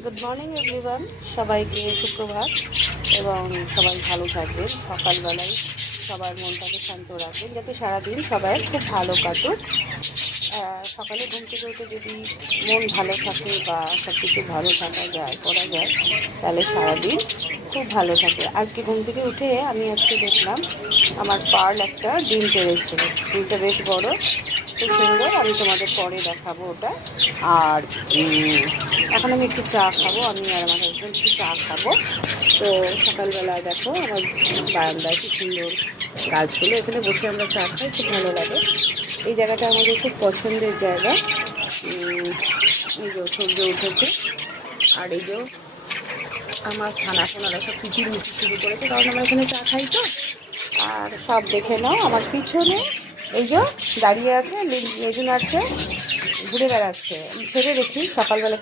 Good morning everyone, সবাইকে সুপ্রভাত এবং সবাই ভালো থাকবেন। সকালবেলায় সবার মনটাকে শান্ত রাখবেন যাতে সারাদিন সবাই খুব ভালো কাটুক। সকালে ঘুম থেকে উঠে যদি মন ভালো থাকে বা সব কিছু ভালো থাকা যায় করা যায় তাহলে সারাদিন খুব ভালো থাকে। আজকে ঘুম থেকে উঠে আমি আজকে দেখলাম আমার পার্ল একটা ডিম পেড়েছে। ডিমটা বেশ বড়, খুব সুন্দর। আমি তোমাদের পরে দেখাবো ওটা। আর এখন আমি একটু চা খাবো, আমি আর আমার হাজব্যান্ড একটু চা খাবো। তো সকালবেলায় দেখো আমার বারান্দায় কি সুন্দর গাছগুলো, এখানে বসে আমরা চা খাই, খুব ভালো লাগে। এই জায়গাটা আমাদের খুব পছন্দের জায়গা। এই যে সূর্য উঠেছে আর এই যে আমার ছানা পোনারা সব কিচিরমিচি শুরু করেছে, কারণ আমরা এখানে চা খাই তো। আর সব দেখে নাও আমার পিছনে এই যে দাঁড়িয়ে আছে, লেজু নাড়ছে, ঘুরে বেড়াচ্ছে। আমি ছেড়ে রেখি, সকালবেলা